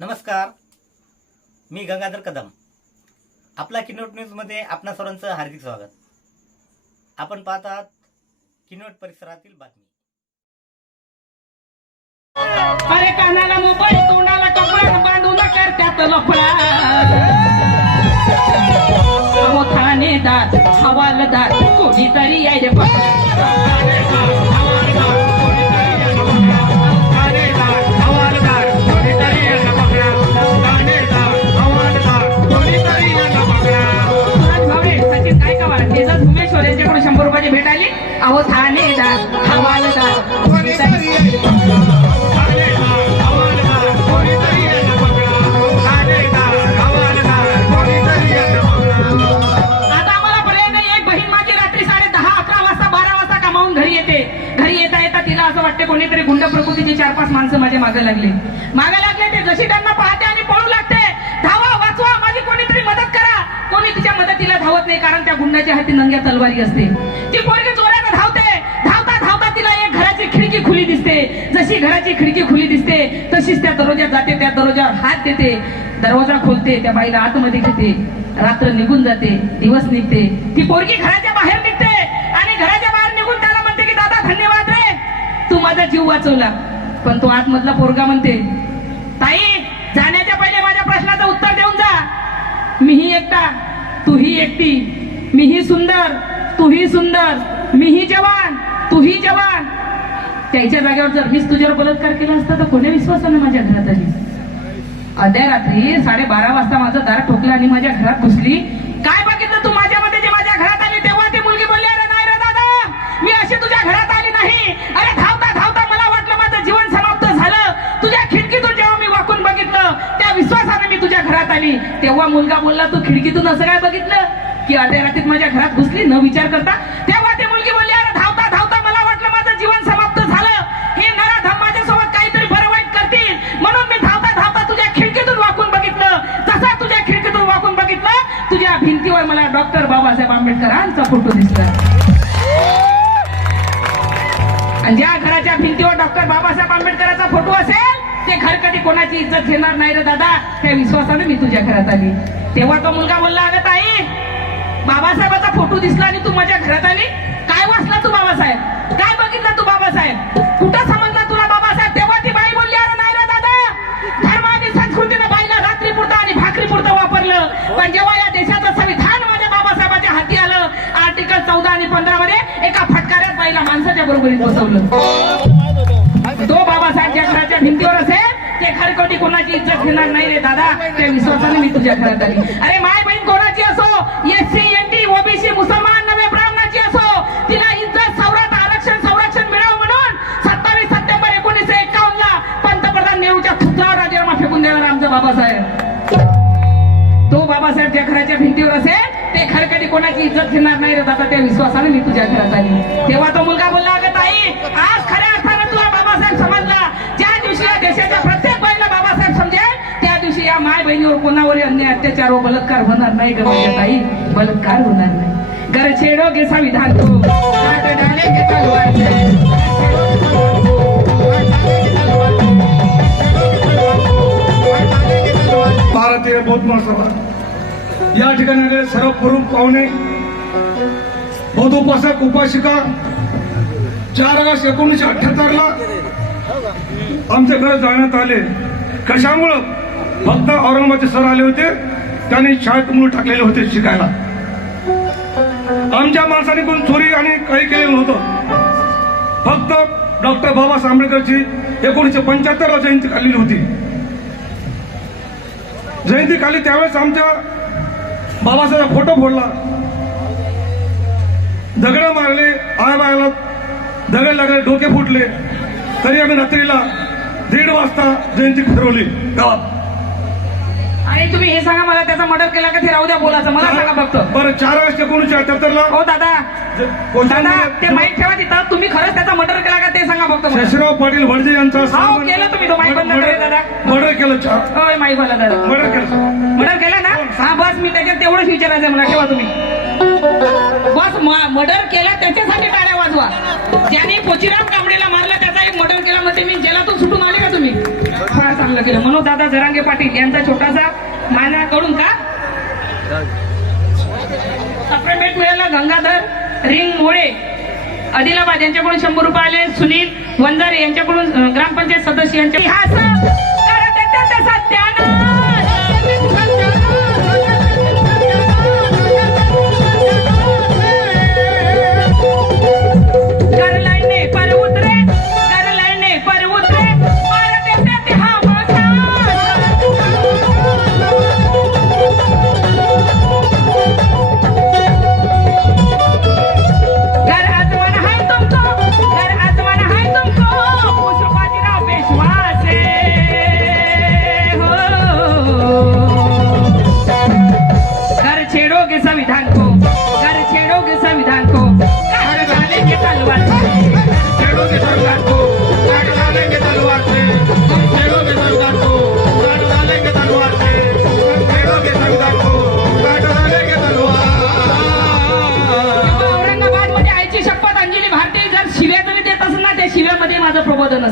नमस्कार. मी गंगाधर कदम. आपला किनोट न्यूजमध्ये आपणा सर्वांचं हार्दिक स्वागत. आपण पाहतात किनोट परिसरातील बातमी. अरे कानाला मोबाईल तोंडाला कपडा बांधून करत्यात लफडा हवालदार कोणीतरी यायले अहो ठाणेदार हवालदार कोणीतरी आता आम्हाला पर्याय नाही एक बहीण माझी रात्री साडे दहा अकरा वाजता बारा वाजता कामावून घरी येते. घरी येता येता तिला असं वाटते कोणीतरी गुंड प्रकृतीचे चार पाच माणसं माझ्या मागे लागले. मागे लागले ते जशी त्यांना पाहते आणि पळू लागते. धावा वाचवा माझी कोणीतरी मदत करा. कोणी तिच्या मदतीला धावत नाही कारण त्या गुंडाच्या हाती नंग्या तलवारी असते. ती पोरगी खुली दिसते. जशी घराची खिडकी खुली दिसते तशीच त्या दरवाजात जाते त्या दरवाजावर हात देते. दरवाजा खोलते त्या बाईला आतमध्ये घेते. रात्र निघून जाते दिवस निघते. ती पोरगी घराच्या बाहेर निघते आणि घराच्या बाहेर निघून त्याला म्हणते की दादा धन्यवाद रे. तू माझा जीव वाचवला. पण तो आतमधला पोरगा म्हणते ताई जाण्याच्या पहिले माझ्या प्रश्नाचं उत्तर देऊन जा. मीही एकटा तूही एकटी. मीही सुंदर तूही सुंदर. मीही जवान तूही जवान. त्याच्या जागेवर जर मीच तुझ्यावर बलात्कार केला असता तर कोणी विश्वासानं माझ्या घरात आली? अर्ध्या रात्री साडेबारा वाजता माझं दार ठोकलं आणि माझ्या घरात घुसली. काय बघितलं तू माझ्यामध्ये जे माझ्या घरात आली? तेव्हा ती मुलगी बोलली अरे नाही रे दादा मी अशी तुझ्या घरात आली नाही. अरे धावता धावता मला वाटलं माझं जीवन समाप्त झालं. तुझ्या खिडकीतून जेव्हा मी वाकून बघितलं त्या विश्वासाने मी तुझ्या घरात आली. तेव्हा मुलगा बोलला तू खिडकीतून असं काय बघितलं? की अर्ध्या रात्रीत माझ्या घरात घुसली? न विचार करता. तेव्हा फोटो दिसला. आणि ज्या घराच्या भिंतीवर डॉक्टर बाबासाहेब आंबेडकरांचा फोटो असेल ते घर कधी कोणाची इज्जत घेणार नाही रे दादा त्या विश्वासाने मी तुझ्या घरात आली. तेव्हा तो मुलगा बोलला अगं ताई बाबासाहेबाचा फोटो दिसला आणि तू माझ्या घरात आली? काय वाचला तू बाबासाहेब? काय बघितलं तू बाबासाहेब? कुठं समजला तुला बाबासाहेब? तेव्हा ती बाई बोलली अरे नाही रे दादा धर्म आणि संस्कृतीनं बाईला रात्री पुरतं आणि भाकरी पुरतं वापरलं. पण जेव्हा चौदा आणि पंधरा मध्ये एका फटकाऱ्यात बाईला माणसाच्या बरोबरीत बसवलं. तो बाबासाहेब ज्या घराच्या भिंतीवर असेल ते खरकोटी कोणाची इज्जत घेणार नाही रे दादा. त्या विश्वासाने मी तुझ्या घरात आली. अरे माय बहीण कोणाची असो? S C N T OBC मुसलमान नवे ब्राह्मणाची असो. तिला इज्जत सवरात आरक्षण संरक्षण मिळावं म्हणून सत्तावीस सप्टेंबर एकोणीसशे एकावन्न ला पंतप्रधान नेहरूच्या पुतळ्यावर राजीनामा फेकून देणार आमचा बाबासाहेब. तो बाबासाहेब ज्या घराच्या भिंतीवर असेल ते कोणाची इज्जत घेणार नाही रे दादा त्या विश्वासाने मी तुझ्या घरात आली. तेव्हा तो मुलगा बोलला अगं ताई आज खऱ्या अर्थानं तुला बाबासाहेब समजला. ज्या दिवशी या देशाच्या प्रत्येक बाईला बाबासाहेब समजेल त्या दिवशी या माय बहिणीवर कोणावरही अन्याय अत्याचार व बलात्कार होणार नाही ग माझ्या ताई. बलात्कार होणार नाही. घर घेसा विधान तो काट डालेंगे तलवार भारतीय बहुत महासभा. या ठिकाणी सर्व प्रमुख पाहुणे बौद्ध उपासक उपासिका चार ऑगस्ट एकोणीसशे अठ्ठ्याहत्तर ला आमच्याकडे जाण्यात आले. कशामुळं? फक्त औरंगाबादचे सर आले होते त्यांनी शाळेत मुलं टाकलेले होते शिकायला. आमच्या माणसाने कोण चोरी आणि काही केलेलं नव्हतं. फक्त डॉक्टर बाबासाहेब आंबेडकरची एकोणीसशे पंच्याहत्तर ला जयंती काढलेली होती. जयंती खाली त्यावेळेस आमच्या बाबासाहेब फोटो फोडला. दगड मारले आय मारला दगड लागले डोके फुटले. तरी आम्ही रात्रीला दीड वाजता जयंती ठरवली गावात. आणि तुम्ही हे सांगा मला त्याचा मर्डर केला का ते राहू द्या बोलायचं. मला सांगा फक्त. बरं चार ऑगस्ट एकोणीसशे अठ्याहत्तर ला हो दादा. दादा ते माईक ठेवा तिथं. तुम्ही खरंच त्याचा मर्डर केला का ते सांगा फक्त मला. शशिराव पाटील वडजे यांचा हो, केलं तुम्ही तो माईक बंद दादा. मर्डर केलं चार होय माईक दादा. मर्डर केलं मर्डर केला ना? हा. बस मी त्याच्यात तेवढंच विचारायचं मला. ठेवा तुम्ही. बस मर्डर केला त्याच्यासाठी टाळ्या वाजवा. ज्याने पोचिराम कांबळेला मारला त्याचा एक मर्डर केला म्हणजे मी जेलातून सुटून आले का केलं म्हणून दादा जरांगे पाटील यांचा छोटासा माझ्याकडून का? सप्रेमेट मिळाला. गंगाधर रिंग मोळे आदिलाबाद यांच्याकडून शंभर रुपये आले. सुनील वंजारे यांच्याकडून ग्रामपंचायत सदस्य यांच्या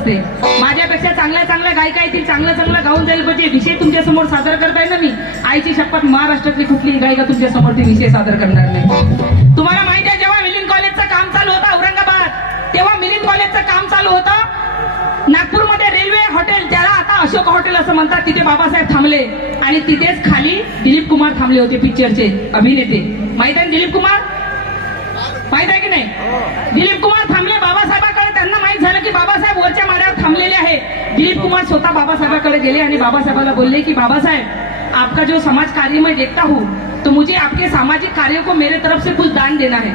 असते. माझ्यापेक्षा चांगल्या चांगल्या गायिका येतील चांगलं चांगलं गाऊन जाईल म्हणजे विषय तुमच्यासमोर सादर करताय ना मी. आईची शपथ महाराष्ट्रातली कुठलीही गायिका तुमच्यासमोर ती विषय सादर करणार नाही. तुम्हाला माहिती आहे जेव्हा मिलिंद कॉलेजचं काम चालू होतं औरंगाबाद तेव्हा मिलिंद कॉलेजचं काम चालू होतं. नागपूरमध्ये रेल्वे हॉटेल त्याला आता अशोक हॉटेल असं म्हणतात. तिथे बाबासाहेब थांबले. आणि तिथेच खाली दिलीप कुमार थांबले होते पिक्चरचे अभिनेते. माहीत आहे दिलीप कुमार? माहीत आहे की नाही? दिलीप कुमार थांबले माहीत झालं की बाबासाहेब वरच्या माड्यावर थांबलेले आहेत? दिलीप कुमार स्वतः बाबासाहेबाकडे गेले आणि बाबासाहेबाला बोलले की बाबासाहेब आपका जो समाज कार्य में देखता हूँ तो मुझे आपके सामाजिक कार्य को मेरे तरफ से कुछ दान देना है.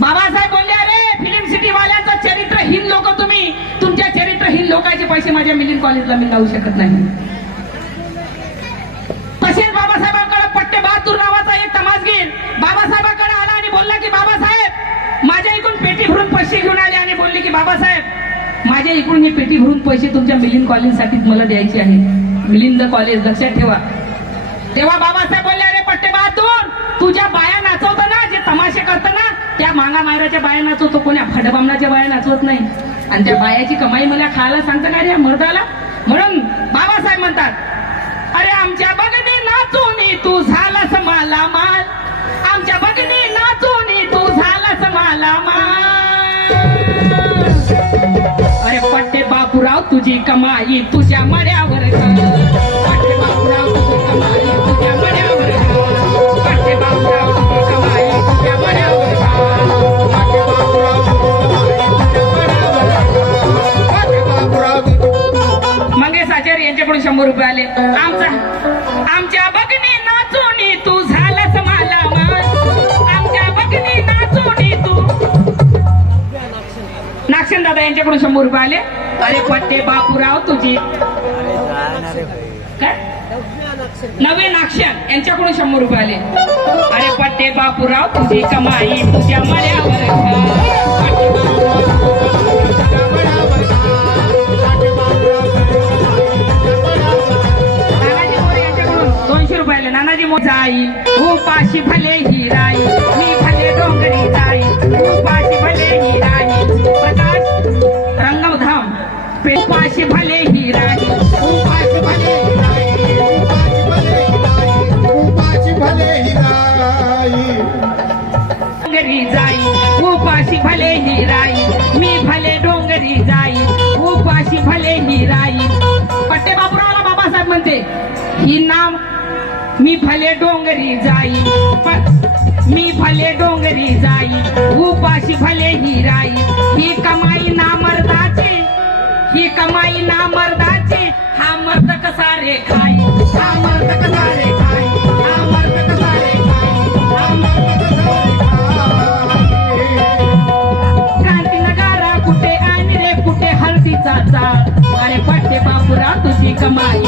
बाबासाहेब बोलले अरे फिल्म सिटी वाल्यांचं चरित्रहीन लोक तुम्ही. तुमच्या चरित्रहीन लोकांचे पैसे माझ्या मिलिंद कॉलेजला मी लावू शकत नाही. तसेच बाबासाहेबांकडे पट्टे बहादूर नावाचा एक तमासगीर बाबासाहेबांकडे आला आणि बोलला की बाबासाहेब माझ्या इकडून पैसे घेऊन आले आणि बोलले की बाबासाहेब माझ्या इकडून ही पेटी भरून पैसे तुमच्या मिलिंद कॉलेजसाठी मला द्यायचे आहे मिलिंद कॉलेज लक्षात ठेवा. तेव्हा बाबासाहेब बोलले अरे पट्टे बहादूर तुझ्या बाया नाचवतो ना जे तमाशे करतो ना त्या मांगा मायराच्या बाया नाचवतो कोण्या फडबामणाच्या बाया नाचवत नाही. आणि त्या बायाची कमाई मला खायला सांगता का रे मर्दाला. म्हणून बाबासाहेब म्हणतात अरे आमच्या बगनी नाचून तू झालास मला बापूराव तुझी कमाई तुझ्या मड्यावर तुझी कमाई तुझ्या मड्यावर तुझी कमाई तुझ्या मड्यावर मंगेश आचार्य यांच्याकडून शंभर रुपये आले. आमचा आमच्या बघणी नाचून तू झालास मला आमच्या बघणी नाचून तू. नागसेन दादा यांच्याकडून शंभर रुपये आले. अरे पट्टे बापूराव तुझी. नवे नाक्षर यांच्याकडून शंभर रुपये आले. अरे पट्टे बापूराव तुझी कमाई तुझ्या मळ्यावर नानाजी मोरे यांच्याकडून दोनशे रुपयाले नानाजी मोजाई उपाशी भले ही राई. मी भले डोंगरी राम। मी भले डोंगरी जाई मी भले डोंगरी जाई उपाशी भले ही राई। ही कमाई ना मर्दाची ही कमाई ना मर्दाची। हा मर्द कसा रे खाई? हा मर्द कसा रे खाई? हा मर्द कसा रे खाई? हा मर्द कसा रे कुठे आणि रे? कुठे हळदीचा चाळ? अरे पट्टे बापुरा तुझी कमाई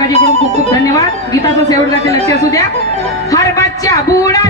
काकाजीकडून खूप खूप धन्यवाद. गीताचं शेवट जाते लक्ष असू द्या. हर बच्चा बुडा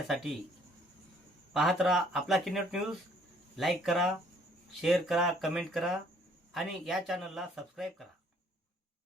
करण्यासाठी पाहत राहा आपला किनट न्यूज लाईक करा शेअर करा कमेंट करा आणि या चॅनलला सबस्क्राईब करा.